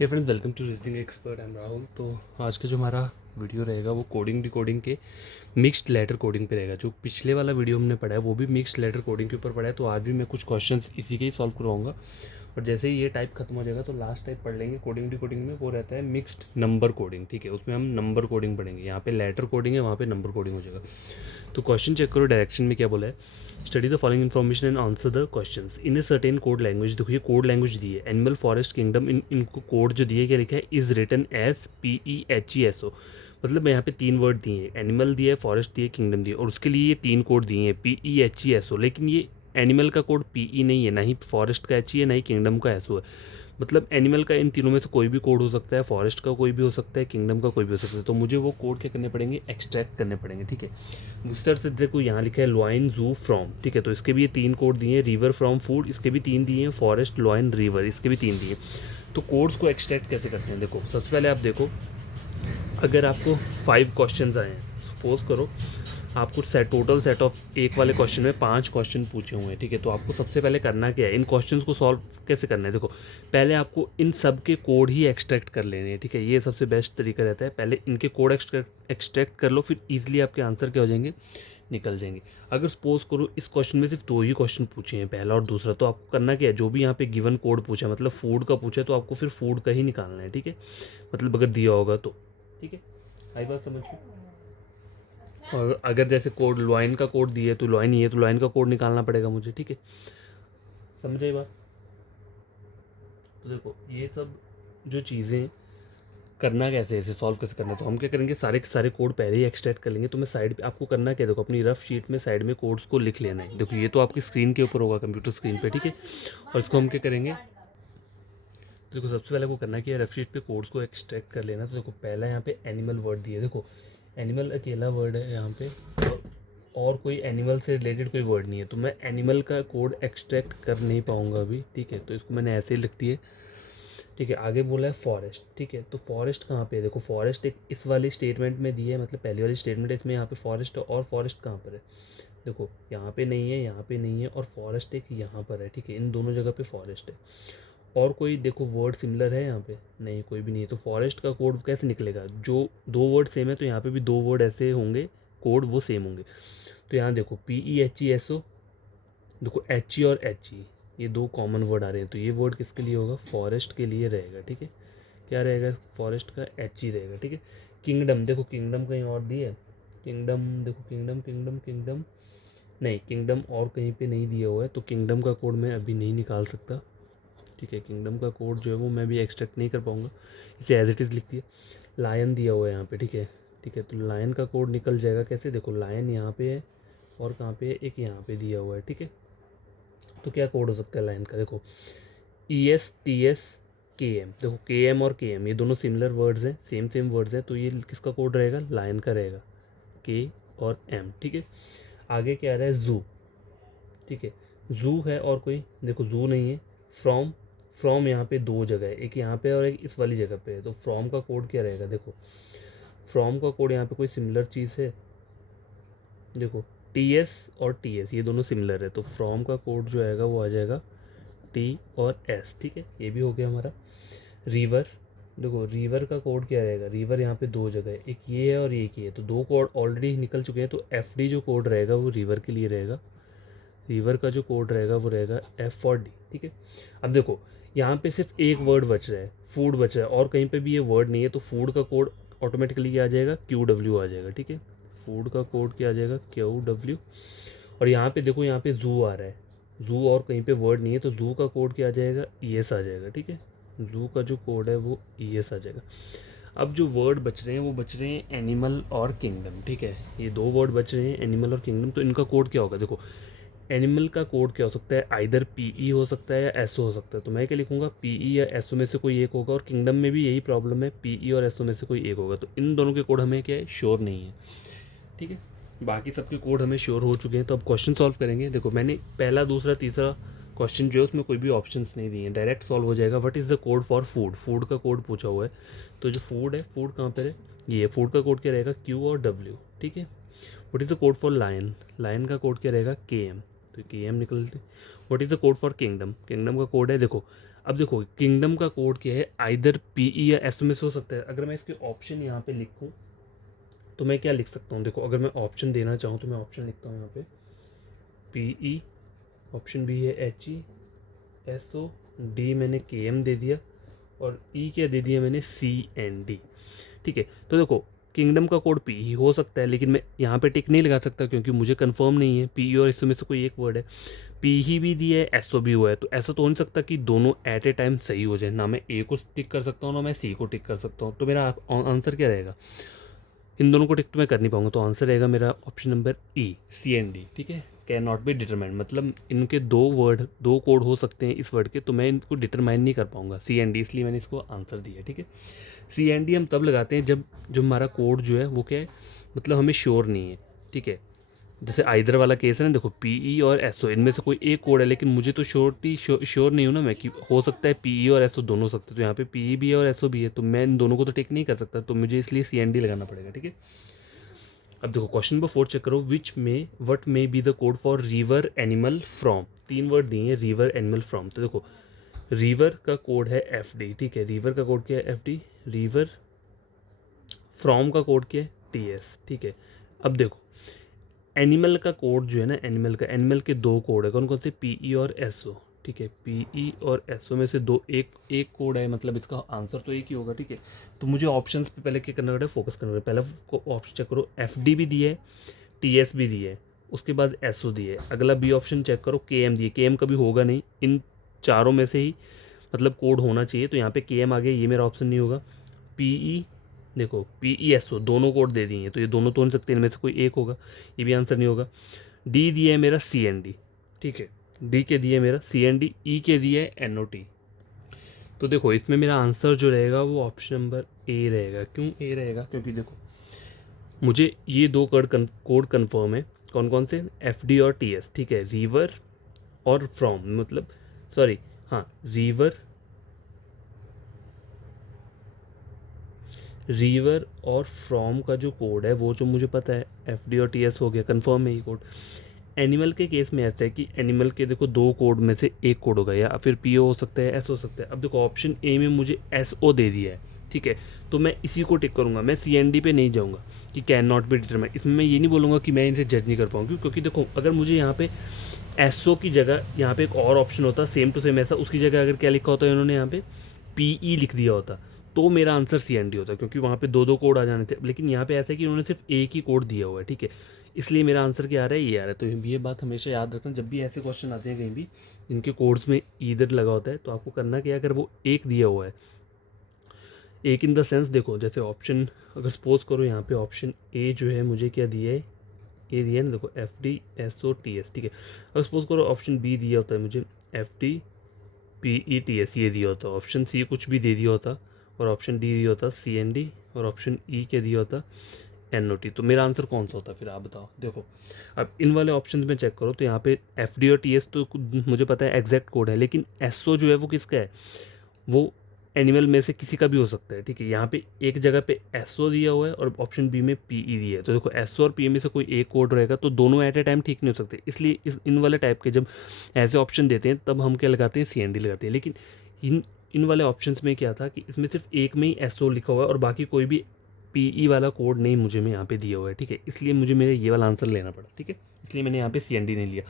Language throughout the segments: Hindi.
ये friends, welcome to reasoning expert. I am Rahul. तो आज का जो हमारा वीडियो रहेगा वो कोडिंग डिकोडिंग के मिक्स्ड लेटर कोडिंग पे रहेगा। जो पिछले वाला वीडियो हमने पढ़ा है वो भी मिक्स्ड लेटर कोडिंग के ऊपर पढ़ा है, तो आज भी मैं कुछ क्वेश्चंस इसी के ही सॉल्व करवाऊंगा। और जैसे ही ये टाइप खत्म हो जाएगा तो लास्ट टाइप पढ़ लेंगे कोडिंग डिकोडिंग में, वो रहता है मिक्स्ड नंबर कोडिंग। ठीक है, उसमें हम नंबर कोडिंग पढ़ेंगे। यहाँ पे लेटर कोडिंग है, वहाँ पे नंबर कोडिंग हो जाएगा। तो क्वेश्चन चेक करो, डायरेक्शन में क्या बोला है। Study the following information and answer the questions in a certain code language. देखो ये कोड लैंग्वेज दी है, एनिमल फॉरेस्ट किंगडम। इनको कोड जो दिए क्या लिखा है, इज रिटन एज PEHESO। मतलब यहाँ पे तीन वर्ड दिए हैं, एनिमल दिया है, फॉरेस्ट दिए, किंगडम दिए, और उसके लिए ये तीन कोड दिए हैं PEHESO। लेकिन ये एनिमल का कोड PE नहीं है, ना ही फॉरेस्ट का HE है, ना ही किंगडम का SO है। मतलब एनिमल का इन तीनों में से कोई भी कोड हो सकता है, फॉरेस्ट का कोई भी हो सकता है, किंगडम का कोई भी हो सकता है। तो मुझे वो कोड क्या करने पड़ेंगे, एक्सट्रैक्ट करने पड़ेंगे। ठीक है, दूसरी तरफ से देखो यहाँ लिखा है लॉइन जू फ्रॉम। ठीक है, तो इसके भी ये तीन कोड दिए हैं। रिवर फ्रॉम फूड, इसके भी तीन दिए हैं। फॉरेस्ट लॉइन रिवर, इसके भी तीन दिए। तो कोड्स को एक्सट्रैक्ट कैसे करते हैं, देखो सबसे पहले आप देखो, अगर आपको 5 क्वेश्चन आए हैं, सपोज करो आपको टोटल सेट ऑफ एक वाले क्वेश्चन में 5 क्वेश्चन पूछे हुए हैं। ठीक है, तो आपको सबसे पहले करना क्या है, इन क्वेश्चंस को सॉल्व कैसे करना है। देखो पहले आपको इन सब के कोड ही एक्सट्रैक्ट कर लेने हैं। ठीक है, ये सबसे बेस्ट तरीका रहता है। पहले इनके कोड एक्सट्रैक्ट कर लो, फिर ईजिली आपके आंसर क्या हो जाएंगे, निकल जाएंगे। अगर सपोज करो इस क्वेश्चन में सिर्फ 2 ही क्वेश्चन पूछे हैं, पहला और दूसरा, तो आपको करना क्या है, जो भी यहाँ पे गिवन कोड पूछा है, मतलब फूड का पूछा है, तो आपको फिर फूड का ही निकालना है। ठीक है, मतलब अगर दिया होगा तो। ठीक है, आई बात समझ में। और अगर जैसे कोड लॉइन का कोड दिए तो लॉइन ही है, तो लॉइन का कोड निकालना पड़ेगा मुझे। ठीक है, समझे बात। तो देखो ये सब जो चीज़ें करना कैसे, ऐसे सॉल्व कैसे करना है, तो हम क्या करेंगे, सारे के सारे कोड पहले ही एक्सट्रैक्ट कर लेंगे। तो मैं साइड पे आपको करना क्या है, देखो अपनी रफ शीट में साइड में कोड्स को लिख लेना है। देखो ये तो आपकी स्क्रीन के ऊपर होगा, कंप्यूटर स्क्रीन पे। ठीक है, और इसको हम क्या करेंगे, तो देखो सबसे पहले को करना क्या है, रफ शीट पे कोड्स को एक्सट्रैक्ट कर लेना। तो देखो पहला यहाँ पे एनिमल वर्ड दिया है, देखो एनिमल अकेला वर्ड है यहाँ पे, और कोई एनिमल से रिलेटेड कोई वर्ड नहीं है, तो मैं एनिमल का कोड एक्सट्रैक्ट कर नहीं पाऊंगा अभी। ठीक है, तो इसको मैंने ऐसे ही लिख दिया। ठीक है, आगे बोला है फॉरेस्ट। ठीक है, तो फॉरेस्ट कहाँ पे है, देखो फॉरेस्ट एक इस वाली स्टेटमेंट में दी है, मतलब पहली वाली स्टेटमेंट है, इसमें यहाँ पे फॉरेस्ट है, और फॉरेस्ट कहाँ पर है, देखो यहाँ पे नहीं है, यहाँ पे नहीं है, और फॉरेस्ट एक यहाँ पर है। ठीक है, इन दोनों जगह पे फॉरेस्ट है। और कोई देखो वर्ड सिमिलर है यहाँ पे, नहीं कोई भी नहीं है। तो फॉरेस्ट का कोड कैसे निकलेगा, जो दो वर्ड सेम है तो यहाँ पे भी दो वर्ड ऐसे होंगे, कोड वो सेम होंगे। तो यहाँ देखो PEHESO, देखो HE और HE, ये दो कॉमन वर्ड आ रहे हैं, तो ये वर्ड किसके लिए होगा, फॉरेस्ट के लिए रहेगा। ठीक है, क्या रहेगा, फॉरेस्ट का HE रहेगा। ठीक है, किंगडम, देखो किंगडम कहीं और दिया है, किंगडम देखो किंगडम किंगडम किंगडम, नहीं किंगडम और कहीं पे नहीं दिया हुआ है, तो किंगडम का कोड मैं अभी नहीं निकाल सकता। ठीक है, किंगडम का कोड जो है वो मैं भी एक्सट्रैक्ट नहीं कर पाऊँगा, इसे एज इट इज़ लिख दिया। लायन दिया हुआ है यहाँ पे। ठीक है, ठीक है, तो लायन का कोड निकल जाएगा कैसे, देखो लायन यहाँ पे है, और कहाँ पे है, एक यहाँ पे दिया हुआ है। ठीक है, तो क्या कोड हो सकता है लाइन का, देखो ESTSKM। देखो KM और KM ये दोनों सिमिलर वर्ड्स हैं, सेम सेम वर्ड्स हैं, तो ये किसका कोड रहेगा, लाइन का रहेगा, K और M। ठीक है, आगे क्या आ रहा है, जू। ठीक है, जू है और कोई, देखो जू नहीं है। फ्रॉम, फ्रॉम यहाँ पे दो जगह है, एक यहाँ पे और एक इस वाली जगह पे है, तो फ्रॉम का कोड क्या रहेगा, देखो फ्रॉम का कोड यहाँ पे कोई सिमिलर चीज़ है, देखो TS और TS ये दोनों सिमिलर है, तो फ्रॉम का कोड जो आएगा वो आ जाएगा T और S। ठीक है, ये भी हो गया हमारा। रिवर, देखो रिवर का कोड क्या रहेगा, रिवर यहाँ पे दो जगह है, एक ये है और एक ये है, तो दो कोड ऑलरेडी निकल चुके हैं, तो FD जो कोड रहेगा वो रिवर के लिए रहेगा। रिवर का जो कोड रहेगा वो रहेगा F और D। ठीक है, अब देखो यहाँ पे सिर्फ एक वर्ड बच रहा है, फूड बच रहा है, और कहीं पे भी ये वर्ड नहीं है, तो फूड का कोड ऑटोमेटिकली क्या आ जाएगा, QW आ जाएगा। ठीक है, फूड का कोड क्या आ जाएगा, QW। और यहाँ पे देखो, यहाँ पे जू आ रहा है, जू और कहीं पे वर्ड नहीं है, तो जू का कोड क्या आ जाएगा, ES आ जाएगा। ठीक है, जू का जो कोड है वो ES आ जाएगा। अब जो वर्ड बच रहे हैं वो बच रहे हैं एनिमल और किंगडम। ठीक है, ये दो वर्ड बच रहे हैं एनिमल और किंगडम, तो इनका कोड क्या होगा, देखो एनिमल का कोड क्या हो सकता है, आइदर PE हो सकता है या SO हो सकता है, तो मैं क्या लिखूंगा, PE या SO में से कोई एक होगा, और किंगडम में भी यही प्रॉब्लम है, PE और SO में से कोई एक होगा, तो इन दोनों के कोड हमें क्या है, श्योर नहीं है। ठीक है, बाकी सबके कोड हमें श्योर हो चुके हैं, तो अब क्वेश्चन सॉल्व करेंगे। देखो मैंने पहला दूसरा तीसरा क्वेश्चन जो है उसमें कोई भी ऑप्शंस नहीं दिए हैं, डायरेक्ट सॉल्व हो जाएगा। What is the code for food, food का कोड पूछा हुआ है, तो जो फूड है, फूड कहाँ पर है, ये फूड का कोड क्या रहेगा, Q और W। ठीक है, what is the code for lion, lion का कोड क्या रहेगा, KM, तो KM निकल। What is the code for kingdom, kingdom का कोड है, देखो अब देखो किंगडम का कोड क्या है, आइदर पीई या एसओ में से हो सकता है। अगर मैं इसके ऑप्शन यहाँ पे लिखूँ तो मैं क्या लिख सकता हूँ, देखो अगर मैं ऑप्शन देना चाहूँ तो मैं ऑप्शन लिखता हूँ यहाँ पे पीई, ऑप्शन बी है H E S O, D मैंने के एम दे दिया और ई क्या दे दिया मैंने सी एन डी। ठीक है, तो देखो किंगडम का कोड पी ही हो सकता है, लेकिन मैं यहाँ पे टिक नहीं लगा सकता क्योंकि मुझे कंफर्म नहीं है पी और इसमें से कोई एक वर्ड है। पी ही भी दिया है, एस ओ भी हुआ है, तो ऐसा तो हो नहीं सकता कि दोनों एट ए टाइम सही हो जाए। ना मैं ए को टिक कर सकता हूँ ना मैं सी को टिक कर सकता हूँ, तो मेरा आंसर क्या रहेगा, इन दोनों को टिक तो मैं कर नहीं पाऊंगा, तो आंसर रहेगा मेरा option number E C N D. ठीक है, कैन नॉट बी डिटरमाइंड, मतलब इनके दो कोड हो सकते हैं इस वर्ड के, तो मैं इनको डिटरमाइन नहीं कर पाऊंगा सी एन डी, इसलिए मैंने इसको आंसर दिया। ठीक है, सी एन डी हम तब लगाते हैं जब हमारा कोड जो है वो क्या है, मतलब हमें श्योर नहीं है। ठीक है, जैसे आइदर वाला केस है ना, देखो पीई और एसओ इनमें से कोई एक कोड है, लेकिन मुझे तो श्योर नहीं हूँ ना मैं कि हो सकता है पीई और एसओ दोनों हो सकते हैं, तो यहाँ पे पीई भी है और एसओ भी है, तो मैं इन दोनों को तो टिक नहीं कर सकता, तो मुझे इसलिए सी एन डी लगाना पड़ेगा। ठीक है, अब देखो क्वेश्चन नंबर 4 चेक करो, what may be the code for river animal from. 3 word दिए हैं रिवर एनिमल फ्रॉम, तो देखो रिवर का कोड है एफ डी। ठीक है, रिवर का कोड क्या है एफ डी, रिवर फ्रॉम का कोड क्या है टी एस। ठीक है, अब देखो एनिमल का कोड जो है ना, एनिमल के दो कोड है, कौन कौन से, पीई और एसओ। ठीक है, पीई और एसओ में से दो एक एक कोड है, मतलब इसका आंसर तो एक ही होगा। ठीक है, तो मुझे ऑप्शंस पे पहले क्या करना पड़ेगा, फोकस करना पड़ेगा। पहला ऑप्शन चेक करो, एफ डी भी दिया है, टी एस भी दिया है, उसके बाद एसओ दिया है। अगला बी ऑप्शन चेक करो, के एम दिए, के एम कभी होगा नहीं, इन चारों में से ही मतलब कोड होना चाहिए, तो यहाँ पे के एम आ गया, ये मेरा ऑप्शन नहीं होगा। पीई, देखो पीई एसओ दोनों कोड दे दिए हैं, तो ये दोनों तो हो नहीं सकते, इनमें से कोई एक होगा, ये भी आंसर नहीं होगा। डी दिया है मेरा सी एन डी। ठीक है, डी के दिए मेरा सी एन डी, ई के दिए है एन ओ टी। तो देखो इसमें मेरा आंसर जो रहेगा वो ऑप्शन नंबर ए रहेगा। क्यों ए रहेगा, क्योंकि देखो मुझे ये दो कोड कन्फर्म है, कौन कौन से, एफ डी और टी एस। ठीक है, रिवर और फ्रॉम, मतलब सॉरी, हाँ रिवर और फ्रॉम का जो कोड है वो जो मुझे पता है, एफ डी और टी एस हो गया, कंफर्म है ये कोड। एनिमल के केस में ऐसा है कि एनिमल के देखो दो कोड में से एक कोड होगा, या फिर पी ओ हो सकता है, एस हो सकता है। अब देखो ऑप्शन ए में मुझे एस ओ दे दिया है। ठीक है, तो मैं इसी को टिक करूंगा, मैं सी एन डी पे नहीं जाऊंगा कि कैन नॉट बी डिटरमाइन। इसमें मैं ये नहीं बोलूँगा कि मैं इनसे जज नहीं कर पाऊँगी, क्योंकि देखो अगर मुझे यहाँ पे एस ओ की जगह यहाँ पे एक और ऑप्शन होता सेम टू सेम ऐसा, उसकी जगह अगर क्या लिखा होता है इन्होंने यहाँ पे पी ई लिख दिया होता, तो मेरा आंसर सी एन डी होता, क्योंकि वहाँ पे दो दो कोड आ जाने थे। लेकिन यहाँ पे ऐसा है कि उन्होंने सिर्फ एक ही कोड दिया हुआ है। ठीक है, इसलिए मेरा आंसर क्या आ रहा है, ये आ रहा है। तो ये बात हमेशा याद रखना, जब भी ऐसे क्वेश्चन आते हैं कहीं भी जिनके कोड्स में ईदर लगा होता है, तो आपको करना क्या है, अगर वो एक दिया हुआ है, एक इन द सेंस, देखो जैसे ऑप्शन अगर सपोज करो यहाँ पे ऑप्शन ए जो है मुझे क्या दिया है, ए दिया है ना, देखो F D S O T S. ठीक है, अगर सपोज करो ऑप्शन बी दिया होता है मुझे F D P E T S, ये दिया होता, ऑप्शन सी कुछ भी दे दिया होता, और ऑप्शन डी दिया होता सी एन डी, और ऑप्शन ई क्या दिया होता एन ओ टी, तो मेरा आंसर कौन सा होता फिर आप बताओ। देखो अब इन वाले ऑप्शन में चेक करो, तो यहाँ पे एफ डी और टी एस तो मुझे पता है एग्जैक्ट कोड है, लेकिन एस ओ जो है वो किसका है, वो एनिमल में से किसी का भी हो सकता है। ठीक है, यहाँ पे एक जगह पे एस ओ दिया हुआ है और ऑप्शन बी में पी ई दिया है, तो देखो एस ओ और पी में से कोई एक कोड रहेगा, तो दोनों एट ए टाइम ठीक नहीं हो सकते। इसलिए इन वाले टाइप के जब ऐसे ऑप्शन देते हैं तब हम क्या लगाते हैं, सी एन डी लगाते हैं। लेकिन इन वाले ऑप्शंस में क्या था कि इसमें सिर्फ एक में ही एस ओ लिखा हुआ है और बाकी कोई भी पी ई वाला कोड नहीं मुझे में यहाँ पे दिया हुआ है। ठीक है, इसलिए मुझे मेरा ये वाला आंसर लेना पड़ा। ठीक है, इसलिए मैंने यहाँ पे सी एन डी नहीं लिया।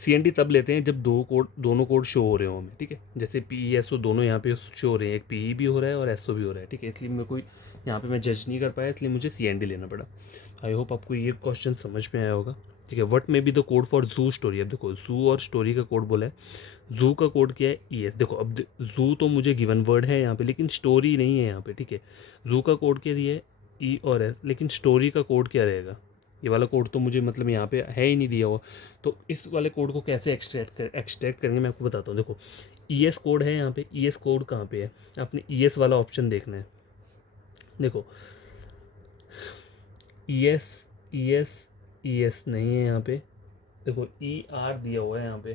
सी एन डी तब लेते हैं जब दोनों कोड शो हो रहे हो हमें। ठीक है, जैसे पी ई एस ओ दोनों यहाँ पे शो हो रहे हैं, एक पी ई भी हो रहा है और एस ओ भी हो रहा है। ठीक है, इसलिए मैं कोई यहाँ पे मैं जज नहीं कर पाया, इसलिए मुझे सी एन डी लेना पड़ा। आई होप आपको ये क्वेश्चन समझ में आया होगा। ठीक है, what may be the code for जू स्टोरी। अब देखो जू और स्टोरी का कोड बोला है, जू का कोड क्या है ई एस। देखो अब जू तो मुझे गिवन वर्ड है यहाँ पे, लेकिन स्टोरी नहीं है यहाँ पे। ठीक है, जू का कोड क्या दिया है ई और एस, लेकिन स्टोरी का कोड क्या रहेगा, ये वाला कोड तो मुझे मतलब यहाँ पे है ही नहीं दिया हुआ। तो इस वाले कोड को कैसे एक्सट्रैक्ट करेंगे मैं आपको बताता हूँ। देखो ई एस कोड है यहाँ पे, ई एस कोड कहाँ पे है, आपने ई एस वाला ऑप्शन देखना है। देखो E S E S E S नहीं है यहाँ पे, देखो ई आर दिया हुआ है यहाँ पे।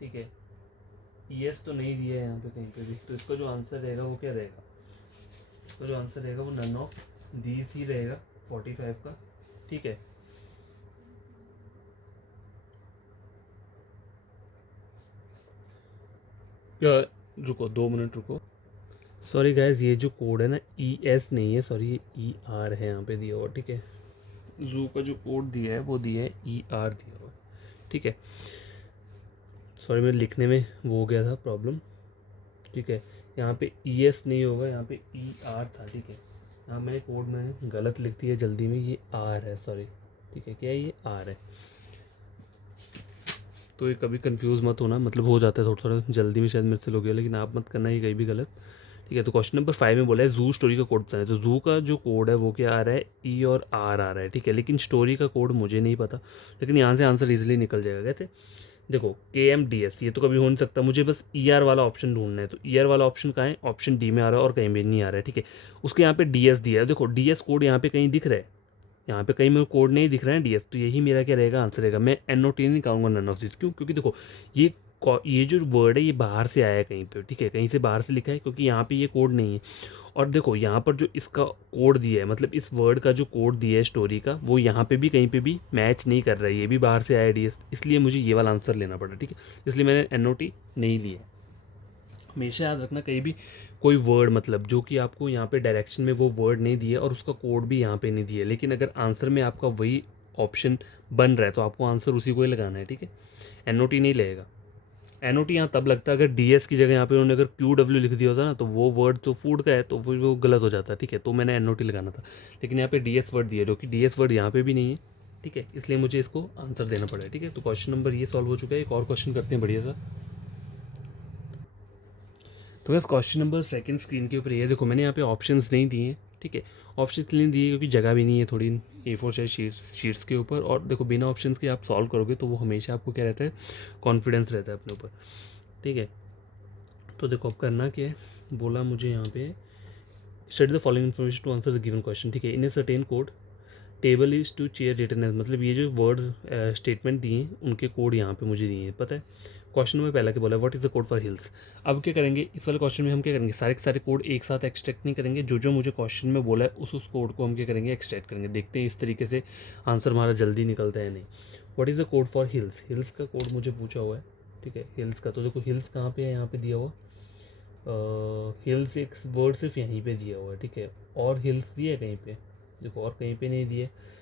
ठीक है, ई एस तो नहीं दिया है यहाँ पे कहीं पे भी, तो इसका जो आंसर रहेगा वो क्या रहेगा, इसका जो आंसर रहेगा वो नन ऑफ दीज ही रहेगा 45 का। ठीक है, रुको 2 मिनट रुको। सॉरी गाइज, ये जो कोड है ना ES नहीं है, सॉरी ये ER है यहाँ पे दिया हुआ, ठीक है। जू का जो कोड दिया है वो दिया है ER दिया हुआ, ठीक है। सॉरी मेरे लिखने में वो हो गया था प्रॉब्लम, ठीक है। यहाँ पे ES नहीं होगा, यहाँ पे ER था, ठीक है। यहाँ मैंने कोड मैंने गलत लिख दिया जल्दी में, ये R है, सॉरी, ठीक है। क्या है ये R है, तो ये कभी कंफ्यूज मत होना, मतलब हो जाता है थोड़ा थोड़ा जल्दी में शायद मेरे से हो गया, लेकिन आप मत करना ये कहीं भी गलत, ठीक है। तो क्वेश्चन नंबर 5 में बोला है जू स्टोरी का कोड बताना है। तो जू का जो कोड है वो क्या आ रहा है, E और R आ रहा है, ठीक है। लेकिन स्टोरी का कोड मुझे नहीं पता, लेकिन यहाँ से आंसर इजीली निकल जाएगा। कैसे, देखो KMDS ये तो कभी हो नहीं सकता, मुझे बस ER वाला ऑप्शन ढूंढना है। तो ER वाला ऑप्शन कहाँ है, ऑप्शन डी में आ रहा है और कहीं भी नहीं आ रहा है, ठीक है। उसके यहाँ पे DS दिया है, देखो DS कोड यहाँ पे कहीं दिख रहा है, यहाँ पे कहीं मेरे कोड नहीं दिख रहा है DS, तो यही मेरा क्या रहेगा आंसर रहेगा। मैं NOT नहीं कहूँगा नन ऑफ दिस, क्यों, क्योंकि देखो ये जो वर्ड है ये बाहर से आया है कहीं पे, ठीक है, कहीं से बाहर से लिखा है, क्योंकि यहाँ पे ये कोड नहीं है। और देखो यहाँ पर जो इसका कोड दिया है, मतलब इस वर्ड का जो कोड दिया है स्टोरी का, वो यहाँ पे भी कहीं पे भी मैच नहीं कर रहा है, ये भी बाहर से आया है DS, इसलिए मुझे ये वाला आंसर लेना पड़ा, ठीक है। इसलिए मैंने NOT नहीं लिया। हमेशा याद रखना, कहीं भी कोई वर्ड मतलब जो कि आपको यहाँ पे डायरेक्शन में वो वर्ड नहीं दिया और उसका कोड भी यहाँ पे नहीं दिया, लेकिन अगर आंसर में आपका वही ऑप्शन बन रहा है तो आपको आंसर उसी को ही लगाना है, ठीक है। NOT नहीं लगेगा। NOT यहाँ तब लगता है अगर DS की जगह यहाँ पे उन्होंने अगर QW लिख दिया होता ना, तो वो वर्ड तो फूड का है तो फिर वो गलत हो जाता, ठीक है। तो मैंने NOT लगाना था, लेकिन यहाँ पे DS वर्ड दिया, जो कि DS वर्ड यहाँ पे भी नहीं है, ठीक है, इसलिए मुझे इसको आंसर देना पड़ा है, ठीक है। तो क्वेश्चन नंबर ये सॉल्व हो चुका है। एक और क्वेश्चन करते हैं बढ़िया सा। तो बस क्वेश्चन नंबर सेकंड स्क्रीन के ऊपर ये देखो, मैंने यहाँ पे ऑप्शंस नहीं दिए हैं, ठीक है। ऑप्शंस नहीं दिए क्योंकि जगह भी नहीं है थोड़ी A4 साइज शीट्स के ऊपर, और देखो बिना ऑप्शंस के आप सॉल्व करोगे तो वो हमेशा आपको क्या रहता है, कॉन्फिडेंस रहता है अपने ऊपर, ठीक है। तो देखो अब करना क्या है, बोला मुझे यहाँ पे study the following information to answer the given question, ठीक है। In a certain code table is to chair return age, मतलब ये जो वर्ड स्टेटमेंट दिए हैं उनके कोड यहाँ पे मुझे दिए हैं, पता है। क्वेश्चन में पहला क्या बोला है, what is the code for hills. अब क्या करेंगे इस वाले क्वेश्चन में, हम क्या करेंगे सारे के सारे कोड एक साथ एक्सट्रैक्ट नहीं करेंगे, जो जो मुझे क्वेश्चन में बोला है उस कोड को हम क्या करेंगे, एक्सट्रैक्ट करेंगे। देखते हैं इस तरीके से आंसर हमारा जल्दी निकलता है नहीं। What is the code for hills, hills का कोड मुझे पूछा हुआ है, ठीक है। हिल्स का तो देखो हिल्स कहाँ पे है, यहाँ पे दिया हुआ हिल्स एक वर्ड सिर्फ यहीं पे दिया हुआ है, ठीक है। और हिल्स दिया है कहीं पे, देखो और कहीं पे नहीं दिया है।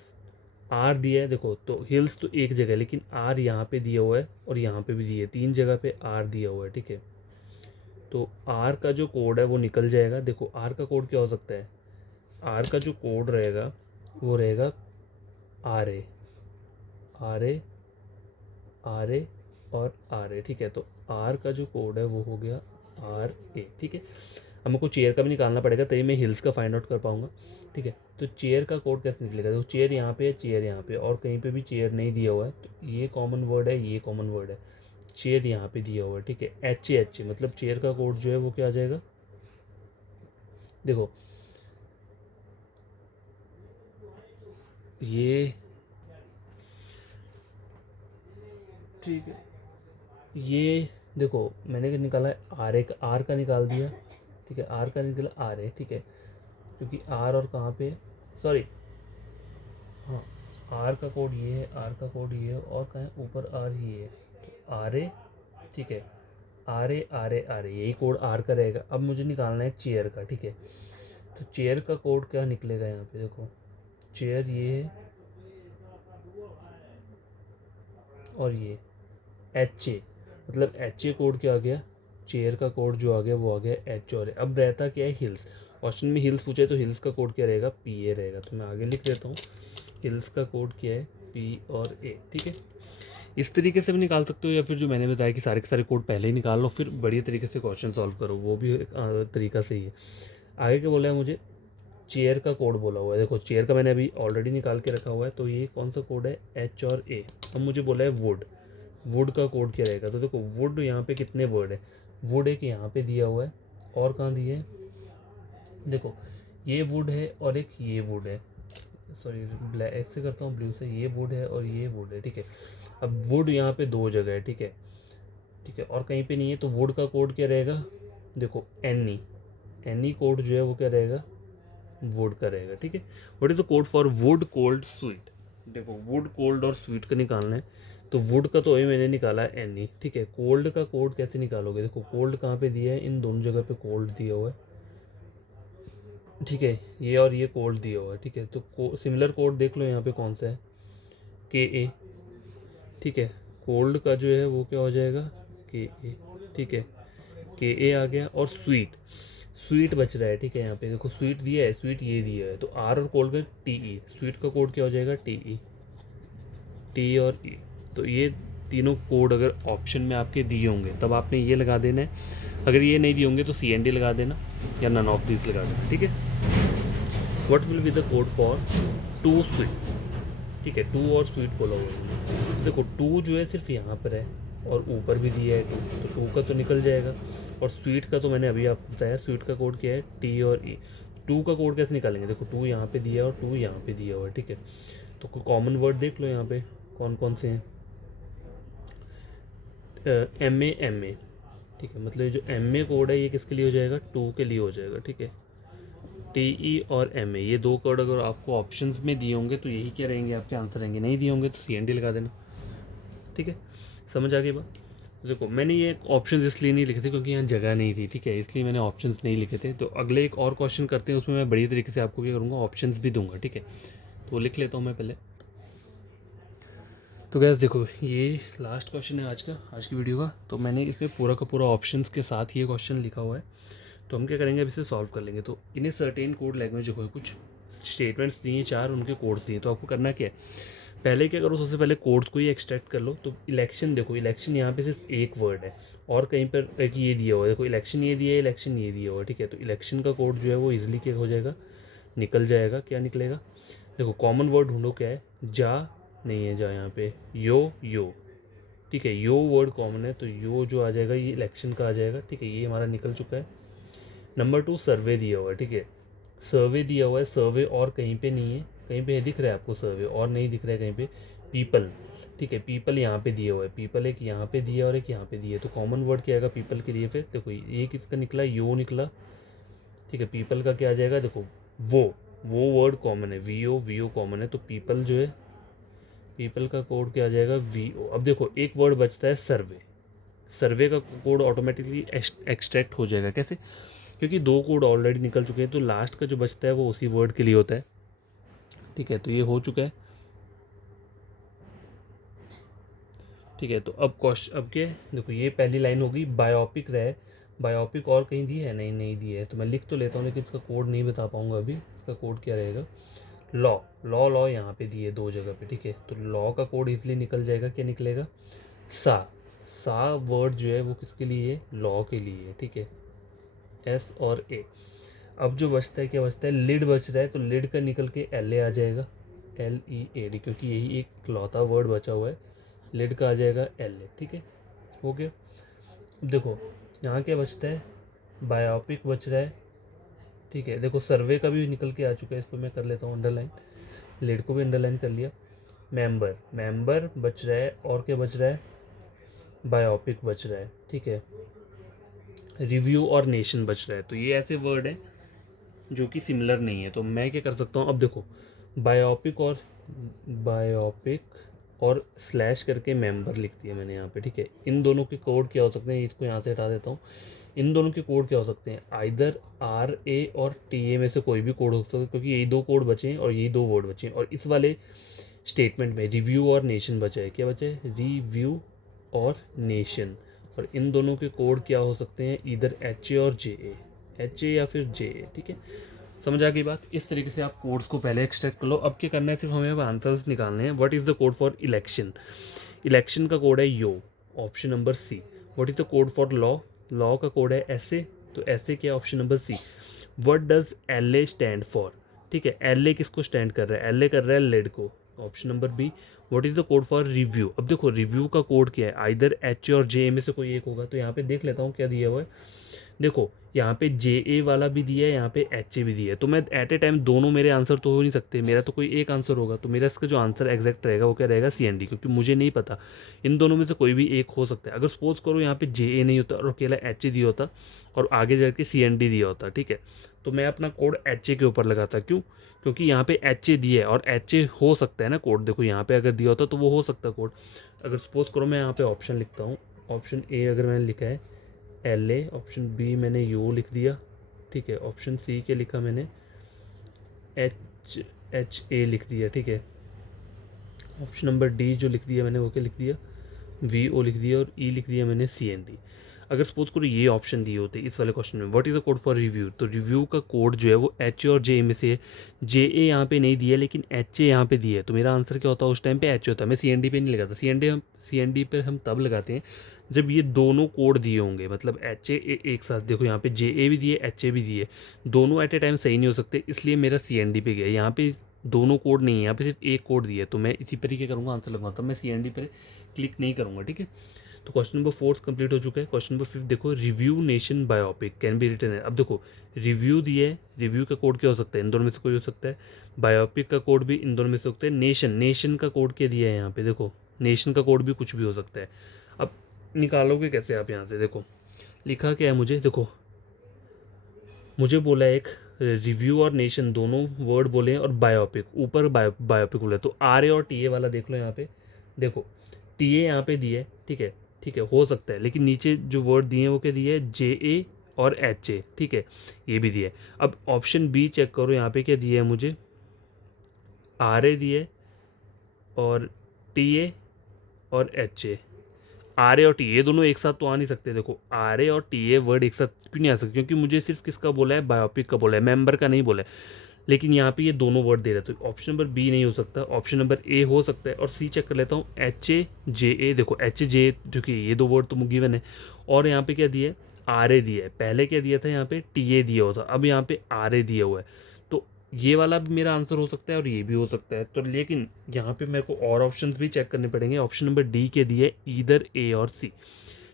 R दिया है देखो, तो हिल्स तो एक जगह है, लेकिन R यहाँ पे दिया हुआ है और यहाँ पे भी दिया है, 3 जगह पे R दिया हुआ है, ठीक है। तो R का जो कोड है वो निकल जाएगा। देखो R का कोड क्या हो सकता है, R का जो कोड रहेगा वो रहेगा RA, RA, RA और RA, ठीक है। तो R का जो कोड है वो हो गया RA, ठीक है। अब मेरे को चेयर का भी निकालना पड़ेगा तभी मैं हिल्स का फाइंड आउट कर पाऊंगा, ठीक है। तो चेयर का कोड कैसे निकलेगा, तो चेयर यहाँ पे है, चेयर यहाँ पे, और कहीं पे भी चेयर नहीं दिया हुआ है, तो ये कॉमन वर्ड है, ये कॉमन वर्ड है, चेयर यहाँ पे दिया हुआ है, ठीक है। HH मतलब चेयर का कोड जो है वो क्या आ जाएगा, देखो ये, ठीक है, ये देखो मैंने निकाला है R का, R का निकाल दिया, ठीक है। R का निकला RA, ठीक है, क्योंकि R और कहाँ पे, सॉरी हाँ, R का कोड ये है, R का कोड ये है, और कहाँ है ऊपर R ये है, तो RA, ठीक है। RA RA RA यही कोड R का रहेगा। अब मुझे निकालना है चेयर का, ठीक है। तो चेयर का कोड क्या निकलेगा, यहाँ पे देखो चेयर ये है और ये HA, मतलब HA कोड क्या आ गया, चेयर का कोड जो आ गया वो आ गया H और A। अब रहता क्या है हिल्स, क्वेश्चन में हिल्स पूछे तो हिल्स का कोड क्या रहेगा, PA रहेगा। तो मैं आगे लिख देता हूँ, हिल्स का कोड क्या है P और A, ठीक है। इस तरीके से भी निकाल सकते हो, या फिर जो मैंने बताया कि सारे के सारे कोड पहले ही निकाल लो फिर बढ़िया तरीके से क्वेश्चन सॉल्व करो, वो भी एक तरीका सही है। आगे क्या बोला है मुझे, चेयर का कोड बोला हुआ है, देखो चेयर का मैंने अभी ऑलरेडी निकाल के रखा हुआ है, तो ये कौन सा कोड है, H और A। अब मुझे बोला है वुड, वुड का कोड क्या रहेगा, तो देखो वुड यहाँ पे कितने वर्ड है, वुड एक यहाँ पे दिया हुआ है, और कहाँ दिए है, देखो ये वुड है और एक ये वुड है, सॉरी ब्लैक ऐसे करता हूँ ब्लू से, ये वुड है और ये वुड है, ठीक है। अब वुड यहाँ पे 2 जगह है, ठीक है, ठीक है, और कहीं पे नहीं है। तो वुड का कोड क्या रहेगा, देखो एनी कोड जो है वो क्या रहेगा, वुड का रहेगा, ठीक है। What is the code for would cold sweet, देखो वुड कोल्ड और स्वीट का निकालना है, तो वुड का तो वही मैंने निकाला है एन ई, ठीक है। कोल्ड का कोड कैसे निकालोगे, देखो कोल्ड कहाँ पे दिया है, इन दोनों जगह पे कोल्ड दिया हुआ है, ठीक है। ये और ये कोल्ड दिया हुआ है, ठीक है। तो सिमिलर कोड देख लो यहाँ पे कौन सा है, के ए, ठीक है। कोल्ड का जो है वो क्या हो जाएगा, के ए, ठीक है। के ए आ गया। और स्वीट, स्वीट बच रहा है, ठीक है। यहाँ पे देखो स्वीट दिया है, स्वीट ये दिया है, तो आर और कोल्ड का टी ई, स्वीट का कोड क्या हो जाएगा, टी ई, टी और ई। तो ये तीनों कोड अगर ऑप्शन में आपके दिए होंगे तब आपने ये लगा देना है, अगर ये नहीं दिए होंगे तो सी एन डी लगा देना या नन ऑफ दिस लगा देना, ठीक है। What will be the code for too sweet, ठीक है। टू और स्वीट बोला हुआ है, देखो टू जो है सिर्फ यहाँ पर है और ऊपर भी दिया है टू, तो टू का तो निकल जाएगा। और स्वीट का तो मैंने अभी आपको बताया, स्वीट का कोड क्या है, टी और ई। टू का कोड कैसे निकालेंगे, देखो टू यहाँ पे दिया है और टू यहाँ पे दिया हुआ है, ठीक है। तो कोई कॉमन वर्ड देख लो यहाँ पे कौन कौन से हैं, एम ए, ठीक है। मतलब ये जो एम ए कोड है ये किसके लिए हो जाएगा, टू के लिए हो जाएगा, ठीक है। टी ई और एम ए, ये दो कोड अगर आपको ऑप्शंस में दिए होंगे तो यही क्या रहेंगे आपके आंसर रहेंगे, नहीं दिए होंगे तो सी एन डी लगा देना, ठीक है। समझ आ गई बात। देखो मैंने ये ऑप्शंस इसलिए नहीं लिखे थे क्योंकि यहाँ जगह नहीं थी, ठीक है, इसलिए मैंने ऑप्शंस नहीं लिखे थे। तो अगले एक और क्वेश्चन करते हैं, उसमें मैं बड़ी तरीके से आपको क्या करूँगा, ऑप्शंस भी दूंगा, ठीक है। तो लिख लेता हूँ मैं पहले। तो गैस देखो ये लास्ट क्वेश्चन है आज की वीडियो का। तो मैंने इसमें पूरा का पूरा ऑप्शंस के साथ ये क्वेश्चन लिखा हुआ है। तो हम क्या करेंगे, अब इसे सॉल्व कर लेंगे। तो इन्हें सर्टेन कोड लैंग्वेज जो है कुछ स्टेटमेंट्स दिए, चार उनके कोड्स दिए। तो आपको करना क्या है, पहले क्या करो, सबसे पहले कोड्स को ही एक्सट्रैक्ट कर लो। तो इलेक्शन देखो, इलेक्शन यहाँ पे सिर्फ एक वर्ड है और कहीं पर एक ये दिया हुआ है, देखो इलेक्शन ये दिया है, इलेक्शन ये दिया हुआ है, ठीक है। तो इलेक्शन का कोड जो है वो इजीली क्या हो जाएगा, निकल जाएगा। क्या निकलेगा, देखो कॉमन वर्ड ढूंढो, क्या है, जा नहीं है, जा यहाँ पे यो, ठीक है। यो वर्ड कॉमन है तो यो जो आ जाएगा ये इलेक्शन का आ जाएगा, ठीक है। ये हमारा निकल चुका है। नंबर 2 सर्वे दिया हुआ है, ठीक है। सर्वे दिया हुआ है, सर्वे और कहीं पे नहीं है, कहीं पे दिख रहा है आपको सर्वे और नहीं दिख रहा है कहीं पे। पीपल, ठीक है, पीपल यहाँ पे दिया हुआ है, पीपल एक यहाँ पे दिया और एक यहाँ पे दिया है। तो कॉमन वर्ड क्या आएगा पीपल के लिए, फिर देखो ये किसका निकला, यो निकला, ठीक है। पीपल का क्या आ जाएगा, देखो वो वर्ड कॉमन है, वी ओ कॉमन है, तो पीपल जो है, पीपल का कोड क्या आ जाएगा, वी ओ। अब देखो एक वर्ड बचता है सर्वे, सर्वे का कोड ऑटोमेटिकली एक्सट्रैक्ट हो जाएगा, कैसे, क्योंकि दो कोड ऑलरेडी निकल चुके हैं। तो लास्ट का जो बचता है वो उसी वर्ड के लिए होता है, ठीक है। तो ये हो चुका है, ठीक है। तो अब क्वेश्चन, अब क्या है, देखो ये पहली लाइन होगी, बायोपिक रहे, बायोपिक और कहीं दी है, नहीं दी है। तो मैं लिख तो लेता हूँ लेकिन इसका कोड नहीं बता पाऊंगा अभी, इसका कोड क्या रहेगा। लॉ यहाँ पे दी है दो जगह पे, ठीक है। तो लॉ का कोड इजीली निकल जाएगा, क्या निकलेगा, सा वर्ड जो है वो किसके लिए है, लॉ के लिए है, ठीक है। एस और ए। अब जो बचता है, क्या बचता है, लिड बच रहा है, तो लिड का निकल के एल ए आ जाएगा, LEAD, क्योंकि यही एक लौता वर्ड बचा हुआ है। लिड का आ जाएगा एल ए, ठीक है, हो गया। अब देखो यहाँ क्या बचता है, बायोपिक बच रहा है, ठीक है। देखो सर्वे का भी निकल के आ चुका है, इस पर मैं कर लेता हूँ अंडरलाइन, लिड को भी अंडरलाइन कर लिया। मेंबर बच रहा है, और क्या बच रहा है, बायोपिक बच रहा है, ठीक है। रिव्यू और नेशन बच रहा है। तो ये ऐसे वर्ड हैं जो कि सिमिलर नहीं है। तो मैं क्या कर सकता हूँ, अब देखो बायोपिक और स्लैश करके मेंबर लिख दिया मैंने यहाँ पे, ठीक है। इन दोनों के कोड क्या हो सकते हैं, इसको यहाँ से हटा देता हूँ। इन दोनों के कोड क्या हो सकते हैं, आइदर RA और TA में से कोई भी कोड हो सकता है, क्योंकि यही दो कोड बचे हैं और यही दो वर्ड बचे हैं। और इस वाले स्टेटमेंट में रिव्यू और नेशन बचा है, क्या बचा है, रिव्यू और नेशन। और इन दोनों के कोड क्या हो सकते हैं, इधर HA और JA, HA या फिर JA, ठीक है। समझ आ गई बात। इस तरीके से आप कोड्स को पहले एक्सट्रैक्ट कर लो। अब क्या करना है, सिर्फ हमें अब आंसर्स निकालने हैं। What is the code for election, election का कोड है यो, option number C. What is the code for law का कोड है SA, तो SA क्या, option number C. What does LA stand for, ठीक है, LA किसको स्टैंड कर रहा है, LA कर रहा है लिड को, option number B. What is the code for review, अब देखो रिव्यू का कोड क्या है, आइदर HA और JA में से कोई एक होगा। तो यहाँ पे देख लेता हूँ क्या दिया हुआ है, देखो यहाँ पे जे ए वाला भी दिया है, यहाँ पे एच ए भी दिया है, तो मैं एट ए टाइम दोनों मेरे आंसर तो हो नहीं सकते, मेरा तो कोई एक आंसर होगा। तो मेरा इसका जो आंसर एग्जैक्ट रहेगा वो क्या रहेगा, सी एन डी, क्योंकि मुझे नहीं पता, इन दोनों में से कोई भी एक हो सकता है। अगर सपोज करो यहाँ पे जे ए नहीं होता और अकेला एच ए दिया होता और आगे जाके सी एन डी दिया होता, ठीक है, तो मैं अपना कोड एच ए के ऊपर लगाता। क्यों? क्योंकि यहाँ पे एच ए दिया है और एच ए हो सकता है ना कोड। देखो यहाँ पे अगर दिया होता तो वो हो सकता है कोड। अगर सपोज करो मैं यहाँ पे ऑप्शन लिखता हूँ, ऑप्शन ए अगर मैंने लिखा है एल ए, ऑप्शन बी मैंने यू लिख दिया, ठीक है, ऑप्शन सी के लिखा मैंने एच ए लिख दिया, ठीक है, ऑप्शन नंबर डी जो लिख दिया मैंने वो क्या लिख दिया, वी ओ लिख दिया, और ई लिख दिया मैंने सी एन डी। अगर सपोज करो ये ऑप्शन दिए होते इस वाले क्वेश्चन में, what is the code for review, तो रिव्यू का कोड जो है वो एच ए और जे ए में से है। जे ए यहाँ पे नहीं दिया लेकिन एच ए यहाँ पे दिया है, तो मेरा आंसर क्या होता है उस टाइम पे, एच ए होता है। मैं सी एन डी पे नहीं लगाता, सी एन डी पर हम तब लगाते हैं जब ये दोनों कोड दिए होंगे, मतलब एच ए एक साथ। देखो यहाँ पे जे ए भी दिए, एच ए भी दिए, दोनों एट ए टाइम सही नहीं हो सकते, इसलिए मेरा सी एन डी पे गया। यहाँ पे दोनों कोड नहीं है, यहाँ पे सिर्फ एक कोड दिया है, तो मैं इसी पर ही क्या करूँगा, आंसर लगाऊंगा, तब मैं सी एन डी पर क्लिक नहीं करूँगा, ठीक है। तो क्वेश्चन नंबर 4 कंप्लीट हो चुका है। क्वेश्चन नंबर 5 देखो, review nation biopic can be written है। अब देखो रिव्यू दिया है, रिव्यू का कोड क्या हो सकता है, इन दोनों में से कोई हो सकता है। बायोपिक का कोड भी इन दोनों में से हो सकता है। नेशन का कोड क्या दिया है यहाँ पे, देखो नेशन का कोड भी कुछ भी हो सकता है। अब निकालोगे कैसे आप यहाँ से, देखो लिखा क्या है मुझे, देखो मुझे बोला एक रिव्यू और नेशन दोनों वर्ड बोले हैं और बायोपिक, ऊपर बायोपिक बोला है, तो आर ए और टी ए वाला देख लो यहाँ पे, देखो टी ए यहाँ पे दिया है, ठीक है, ठीक है, हो सकता है, लेकिन नीचे जो वर्ड दिए हैं वो क्या दिया है, जे ए और एच ए, ठीक है, ये भी दिया है। अब ऑप्शन बी चेक करो, यहाँ पे क्या दिया है मुझे, आर ए दिया है और टी ए और एच ए। आर ए और टी ए दोनों एक साथ तो आ नहीं सकते। देखो आर ए और टी ए वर्ड एक साथ क्यों नहीं आ सकते, क्योंकि मुझे सिर्फ किसका बोला है, बायोपिक का बोला है, मेंबर का नहीं बोला है। लेकिन यहाँ पे ये दोनों वर्ड दे रहे, तो ऑप्शन नंबर बी नहीं हो सकता, ऑप्शन नंबर ए हो सकता है, और सी चेक कर लेता हूँ, एच ए जे ए। देखो एच जे, जो कि ये दो वर्ड तो गिवन है, और यहाँ पे क्या दिया है, आर ए दिया है। पहले क्या दिया था यहाँ पे, टी ए दिया हुआ था, अब यहाँ पे आर ए दिया हुआ है, तो ये वाला भी मेरा आंसर हो सकता है और ये भी हो सकता है। तो लेकिन यहाँ पे मेरे को और ऑप्शंस भी चेक करने पड़ेंगे। ऑप्शन नंबर डी के दिए ईदर ए और सी,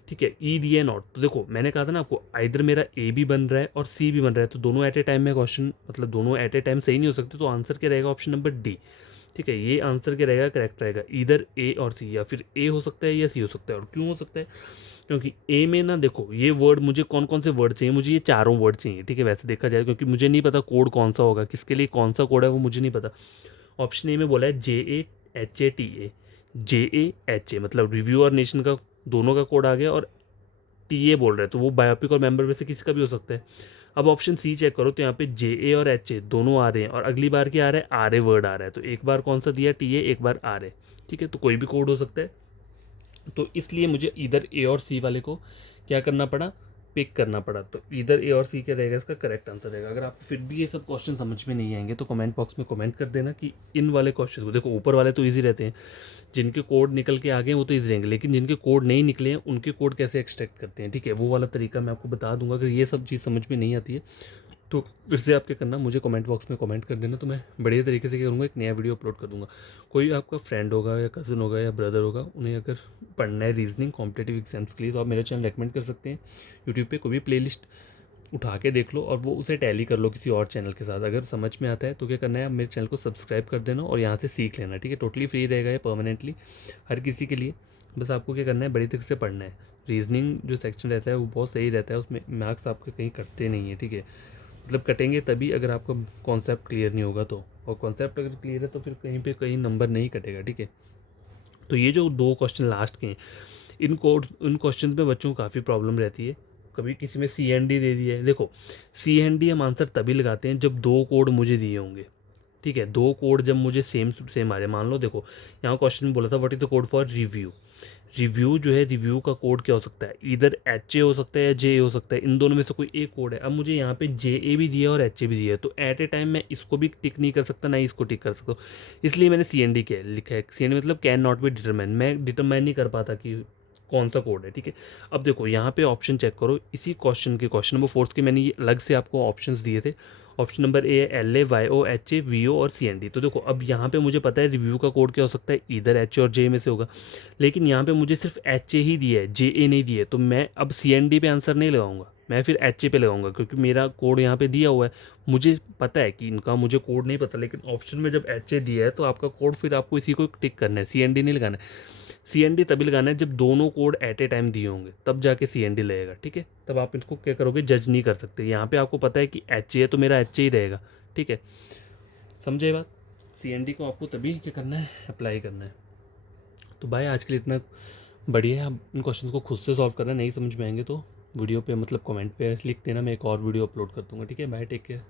ठीक है, ई दिया नॉट। तो देखो मैंने कहा था ना आपको, इधर मेरा ए भी बन रहा है और सी भी बन रहा है, तो दोनों एट ए टाइम में क्वेश्चन, मतलब दोनों एट ए टाइम सही नहीं हो सकते, तो आंसर क्या रहेगा, ऑप्शन नंबर डी, ठीक है, ये आंसर क्या रहेगा, करेक्ट रहेगा, इधर ए और सी, या फिर ए हो सकता है या सी हो सकता है। और क्यों हो सकता है, क्योंकि ए में ना देखो ये वर्ड, मुझे कौन कौन से वर्ड चाहिए, मुझे ये चारों वर्ड चाहिए, ठीक है, वैसे देखा जाए, क्योंकि मुझे नहीं पता कोड कौन सा होगा, किसके लिए कौन सा कोड है वो मुझे नहीं पता। ऑप्शन ए में बोला है J A H A T A, J A H A, मतलब रिव्यू और नेशन का दोनों का कोड आ गया, और टी ए बोल रहे हैं, तो वो बायोपिक और मेंबर में से किसी का भी हो सकता है। अब ऑप्शन सी चेक करो, तो यहाँ पे जे ए और एच ए दोनों आ रहे हैं, और अगली बार क्या आ रहा है, आर ए वर्ड आ रहा है, तो एक बार कौन सा दिया, टी ए, एक बार आर ए, ठीक है, तो कोई भी कोड हो सकता है। तो इसलिए मुझे इधर ए और सी वाले को क्या करना पड़ा, पिक करना पड़ा। तो इधर ए और सी क्या रहेगा, इसका करेक्ट आंसर रहेगा। अगर आपको फिर भी ये सब क्वेश्चन समझ में नहीं आएंगे तो कमेंट बॉक्स में कमेंट कर देना कि इन वाले क्वेश्चन को, देखो ऊपर वाले तो ईजी रहते हैं, जिनके कोड निकल के आ गए वो तो ईजी रहेंगे, लेकिन जिनके कोड नहीं निकले हैं उनके कोड कैसे एक्सट्रैक्ट करते हैं, ठीक है, वो वाला तरीका मैं आपको बता दूंगा। अगर ये सब चीज़ समझ में नहीं आती है तो फिर से आप क्या करना, मुझे कमेंट बॉक्स में कमेंट कर देना, तो मैं बढ़िया तरीके से क्या करूँगा, एक नया वीडियो अपलोड कर दूँगा। कोई आपका फ्रेंड होगा या कज़न होगा या ब्रदर होगा, उन्हें अगर पढ़ना है रीजनिंग कॉम्पिटेटिव एग्जाम्स के लिए, तो आप मेरा चैनल रेकमेंड कर सकते हैं। यूट्यूब पे कोई भी प्लेलिस्ट उठा के देख लो और वो उसे टैली कर लो किसी और चैनल के साथ। अगर समझ में आता है तो क्या करना है, आप मेरे चैनल को सब्सक्राइब कर देना और यहाँ से सीख लेना, ठीक है, टोटली फ्री रहेगा ये, परमानेंटली हर किसी के लिए। बस आपको क्या करना है, बड़ी तरीके से पढ़ना है। रीजनिंग जो सेक्शन रहता है वो बहुत सही रहता है, उसमें मार्क्स आपके कहीं कटते नहीं है, ठीक है, मतलब कटेंगे तभी अगर आपका कॉन्सेप्ट क्लियर नहीं होगा तो, और कॉन्सेप्ट अगर क्लियर है तो फिर कहीं पे कहीं नंबर नहीं कटेगा, ठीक है। तो ये जो दो क्वेश्चन लास्ट के हैं, इन क्वेश्चन में बच्चों को काफ़ी प्रॉब्लम रहती है। कभी किसी में सी एन डी दे दिया है, देखो सी एन डी हम आंसर तभी लगाते हैं जब दो कोड मुझे दिए होंगे, ठीक है, दो कोड जब मुझे सेम सेम आ रहे, मान लो देखो यहाँ क्वेश्चन में बोला था what is the code for review. Review जो है, रिव्यू का कोड क्या हो सकता है, इधर एच ए हो सकता है या जे ए हो सकता है, इन दोनों में से कोई एक कोड है। अब मुझे यहाँ पे जे ए भी दिया और एच ए भी दिया है, तो एट ए टाइम मैं इसको भी टिक नहीं कर सकता, ना ही इसको टिक कर सकता, इसलिए मैंने सी एन डी क्या लिखा है, सी एन डी मतलब कैन नॉट बी डिटरमाइन, मैं डिटरमाइन नहीं कर पाता कि कौन सा कोड है, ठीक है। अब देखो यहाँ पे ऑप्शन चेक करो, इसी क्वेश्चन के क्वेश्चन नंबर 4 के मैंने ये अलग से आपको ऑप्शंस दिए थे। ऑप्शन नंबर ए है L A Y O H A V O और सी एन डी। तो देखो अब यहाँ पे मुझे पता है रिव्यू का कोड क्या हो सकता है, इधर एच ए और जे में से होगा, लेकिन यहाँ पे मुझे सिर्फ एच ए ही दिया है, जे ए नहीं दिया है, तो मैं अब सी एन डी पे आंसर नहीं लगाऊंगा, मैं फिर एच ए पे लगाऊंगा, क्योंकि मेरा कोड यहाँ पे दिया हुआ है। मुझे पता है कि इनका मुझे कोड नहीं पता, लेकिन ऑप्शन में जब एच ए दिया है तो आपका कोड फिर आपको इसी को टिक करना है, सी एन डी नहीं लगाना है। सी एन डी तभी लगाना है जब दोनों कोड एट ए टाइम दिए होंगे, तब जाके सी एन डी लगेगा, ठीक है। तब आप इसको क्या करोगे, जज नहीं कर सकते। यहाँ पे आपको पता है कि एच ए है तो मेरा एच ए ही रहेगा, ठीक है। समझे बात। सी एन डी को आपको तभी क्या करना है, अप्लाई करना है। तो भाई आज के लिए इतना बढ़िया है। आप इन क्वेश्चन को खुद से सॉल्व करना, नहीं समझ में आएंगे तो वीडियो पे मतलब कमेंट पे लिख देना, मैं एक और वीडियो अपलोड कर दूंगा, ठीक है। Bye, take care.